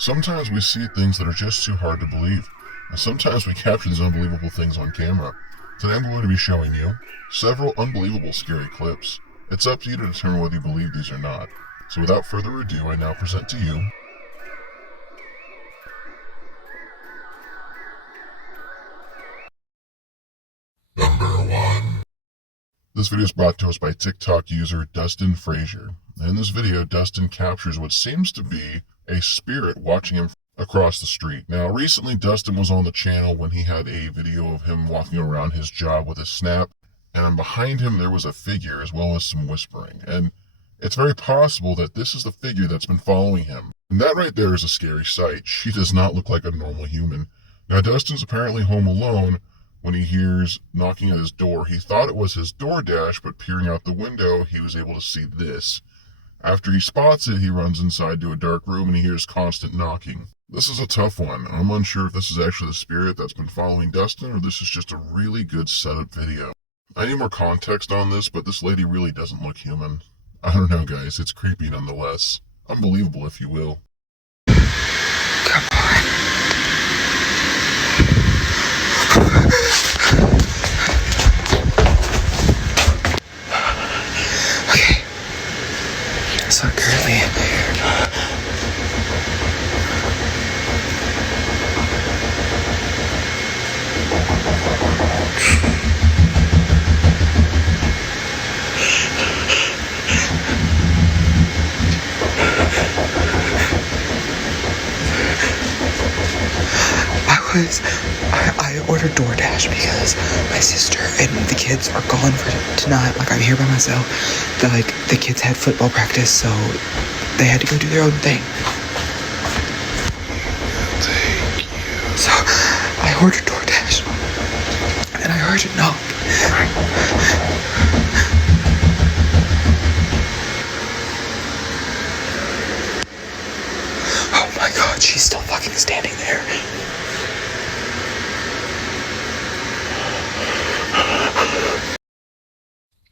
Sometimes we see things that are just too hard to believe, and sometimes we capture these unbelievable things on camera. Today I'm going to be showing you several unbelievable scary clips. It's up to you to determine whether you believe these or not. So without further ado, I now present to you Number 1. This video is brought to us by TikTok user Dustin Frazier. In this video, Dustin captures what seems to be a spirit watching him across the street. Now, recently Dustin was on the channel when he had a video of him walking around his job with a snap, and behind him there was a figure as well as some whispering. And it's very possible that this is the figure that's been following him. And that right there is a scary sight. She does not look like a normal human. Now, Dustin's apparently home alone when he hears knocking at his door. He thought it was his DoorDash, but peering out the window, he was able to see this. After he spots it, he runs inside to a dark room and he hears constant knocking. This is a tough one. I'm unsure if this is actually the spirit that's been following Dustin or this is just a really good setup video. I need more context on this, but this lady really doesn't look human. I don't know, guys. It's creepy nonetheless. Unbelievable, if you will. Come on. Okay. So currently, I ordered DoorDash because my sister and the kids are gone for tonight. Like, I'm here by myself. The kids had football practice, so they had to go do their own thing. Thank you. So I ordered DoorDash, and I heard it knock. Oh my God, she's still fucking standing there.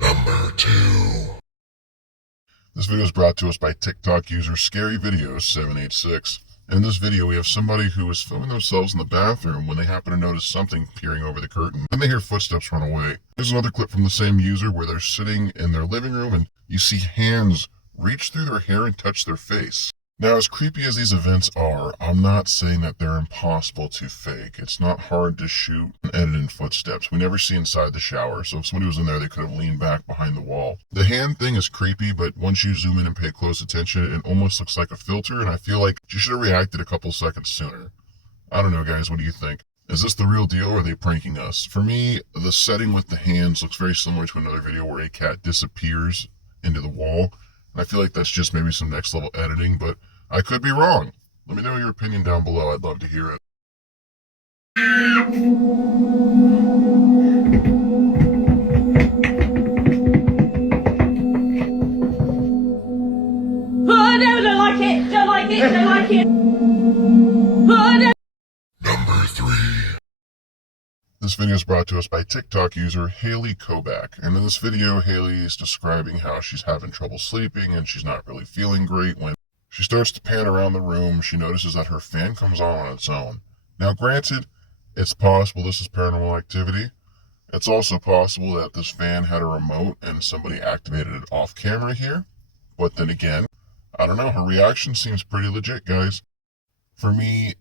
Number 2. This video is brought to us by TikTok user Scary Videos 786. In this video, we have somebody who is filming themselves in the bathroom when they happen to notice something peering over the curtain. Then they hear footsteps run away. Here's another clip from the same user where they're sitting in their living room and you see hands reach through their hair and touch their face. Now, as creepy as these events are, I'm not saying that they're impossible to fake. It's not hard to shoot and edit in footsteps. We never see inside the shower, so if somebody was in there, they could have leaned back behind the wall. The hand thing is creepy, but once you zoom in and pay close attention, it almost looks like a filter, and I feel like you should have reacted a couple seconds sooner. I don't know, guys, what do you think? Is this the real deal, or are they pranking us? For me, the setting with the hands looks very similar to another video where a cat disappears into the wall. I feel like that's just maybe some next level editing, but I could be wrong. Let me know your opinion down below. I'd love to hear it. Oh, no, don't like it, don't like it, don't like it. Oh, no. Number 3. This video is brought to us by TikTok user Haley Kobach. And in this video, Haley is describing how she's having trouble sleeping and she's not really feeling great. When she starts to pan around the room, she notices that her fan comes on its own. Now, granted, it's possible this is paranormal activity. It's also possible that this fan had a remote and somebody activated it off camera here. But then again, I don't know. Her reaction seems pretty legit, guys. For me,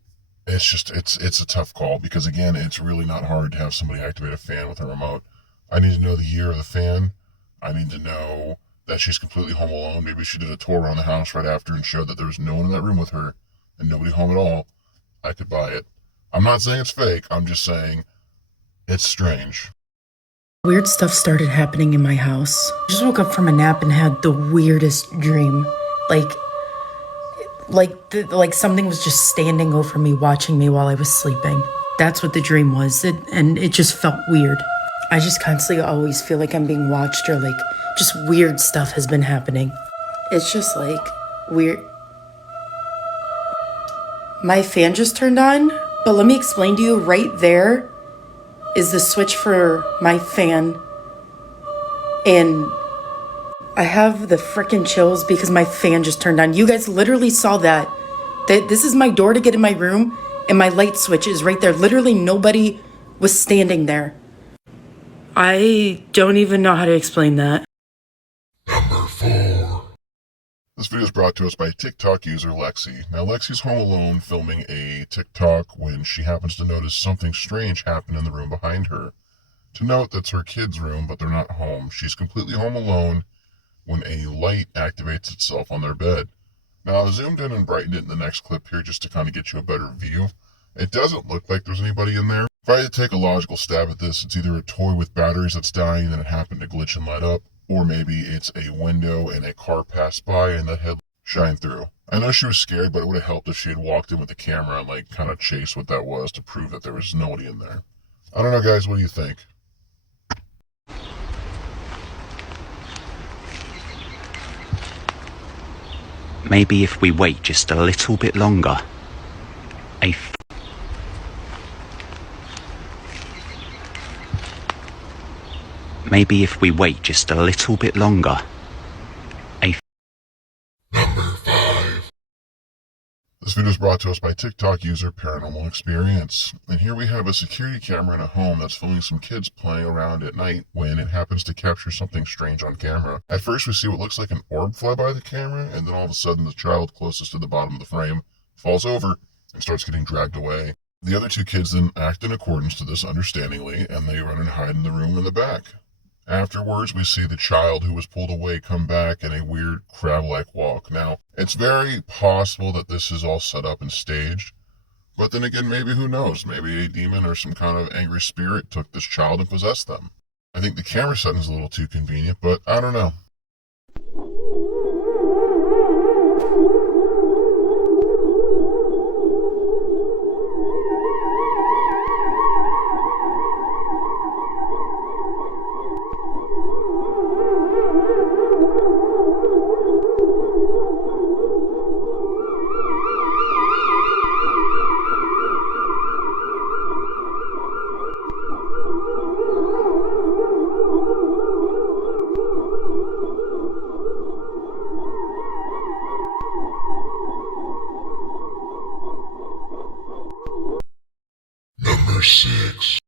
it's a tough call because, again, it's really not hard to have somebody activate a fan with a remote. I need to know the year of the fan. I need to know that she's completely home alone. Maybe she did a tour around the house right after and showed that there was no one in that room with her and nobody home at all. I could buy it. I'm not saying it's fake. I'm just saying it's strange. Weird stuff started happening in my house. I just woke up from a nap and had the weirdest dream. Like something was just standing over me, watching me while I was sleeping. That's what the dream was, and it just felt weird. I just constantly always feel like I'm being watched, or like just weird stuff has been happening. It's just like weird. My fan just turned on, but let me explain to you, right there is the switch for my fan, and I have the frickin' chills because my fan just turned on. You guys literally saw that This is my door to get in my room, and my light switch is right there. Literally nobody was standing there. I don't even know how to explain that. Number 4. This video is brought to us by TikTok user Lexi. Now, Lexi's home alone filming a TikTok when she happens to notice something strange happen in the room behind her. To note, that's her kid's room, but they're not home. She's completely home alone when a light activates itself on their bed. Now, I zoomed in and brightened it in the next clip here just to kind of get you a better view. It doesn't look like there's anybody in there. If I had to take a logical stab at this, it's either a toy with batteries that's dying and it happened to glitch and light up, or maybe it's a window and a car passed by and that headlight shined through. I know she was scared, but it would have helped if she had walked in with the camera and like kind of chased what that was to prove that there was nobody in there. I don't know, guys, what do you think? Maybe if we wait just a little bit longer. Maybe if we wait just a little bit longer. Number 5. This video is brought to us by TikTok user Paranormal Experience. And here we have a security camera in a home that's filming some kids playing around at night when it happens to capture something strange on camera. At first we see what looks like an orb fly by the camera, and then all of a sudden the child closest to the bottom of the frame falls over and starts getting dragged away. The other 2 kids then act in accordance to this understandingly, and they run and hide in the room in the back. Afterwards, we see the child who was pulled away come back in a weird crab-like walk. Now, it's very possible that this is all set up and staged, but then again, maybe who knows? Maybe a demon or some kind of angry spirit took this child and possessed them. I think the camera setting is a little too convenient, but I don't know. Number 6.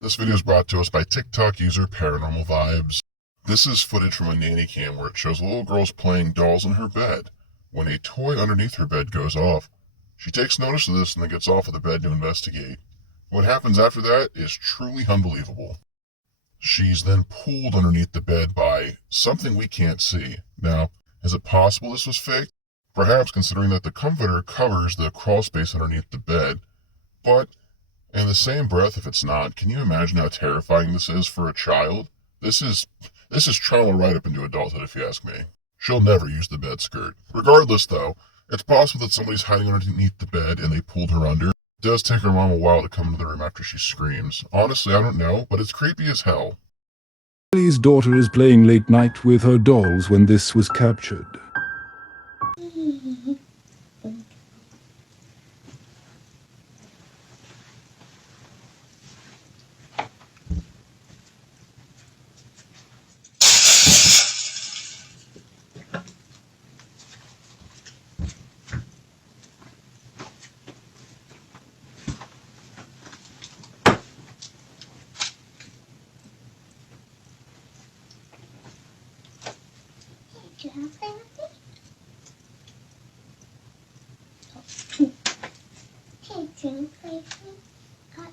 This video is brought to us by TikTok user Paranormal Vibes. This is footage from a nanny cam where it shows a little girl's playing dolls in her bed when a toy underneath her bed goes off. She takes notice of this and then gets off of the bed to investigate. What happens after that is truly unbelievable. She's then pulled underneath the bed by something we can't see. Now, is it possible this was fake? Perhaps, considering that the comforter covers the crawl space underneath the bed. But in the same breath, if it's not, can you imagine how terrifying this is for a child? This is trauma right up into adulthood, if you ask me. She'll never use the bed skirt. Regardless, though, it's possible that somebody's hiding underneath the bed and they pulled her under. It does take her mom a while to come into the room after she screams. Honestly, I don't know, but it's creepy as hell. Ellie's daughter is playing late night with her dolls when this was captured. Can I play with you? Hey, can you play with me?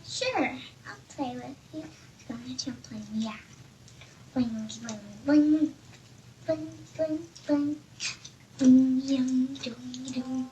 Sure, I'll play with you. Go ahead and play. Yeah. Bling, bling, bling. Bling, bling, bling. Bing, yum, doo, doo.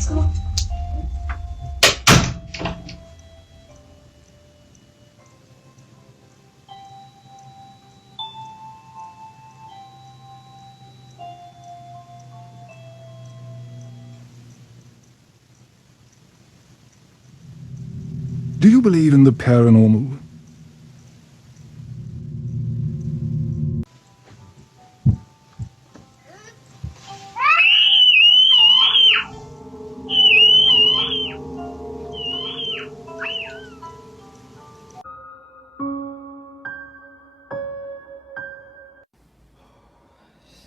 Let's go. Do you believe in the paranormal?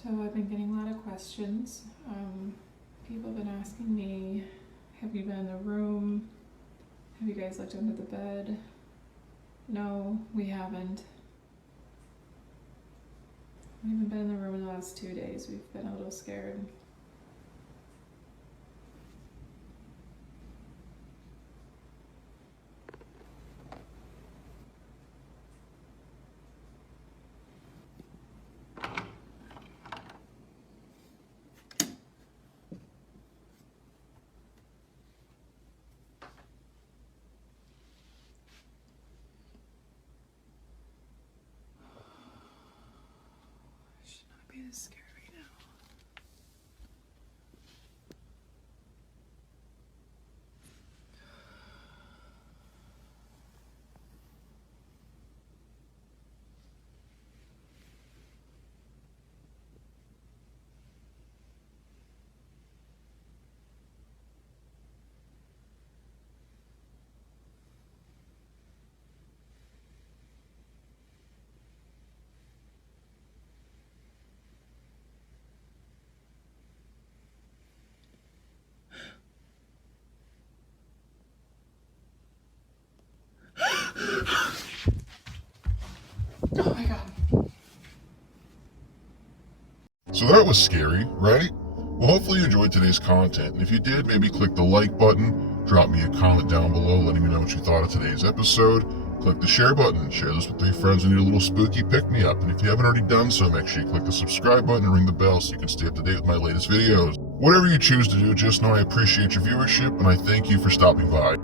So I've been getting a lot of questions. People have been asking me, have you been in the room? Have you guys looked under the bed? No, we haven't. We haven't been in the room in the last 2 days. We've been a little scared. I should not be this scared right now. Oh my god. So that was scary, right? Well, hopefully you enjoyed today's content. And if you did, maybe click the like button, drop me a comment down below letting me know what you thought of today's episode. Click the share button, share this with 3 friends who need a little spooky pick-me-up. And if you haven't already done so, make sure you click the subscribe button and ring the bell so you can stay up to date with my latest videos. Whatever you choose to do, just know I appreciate your viewership and I thank you for stopping by.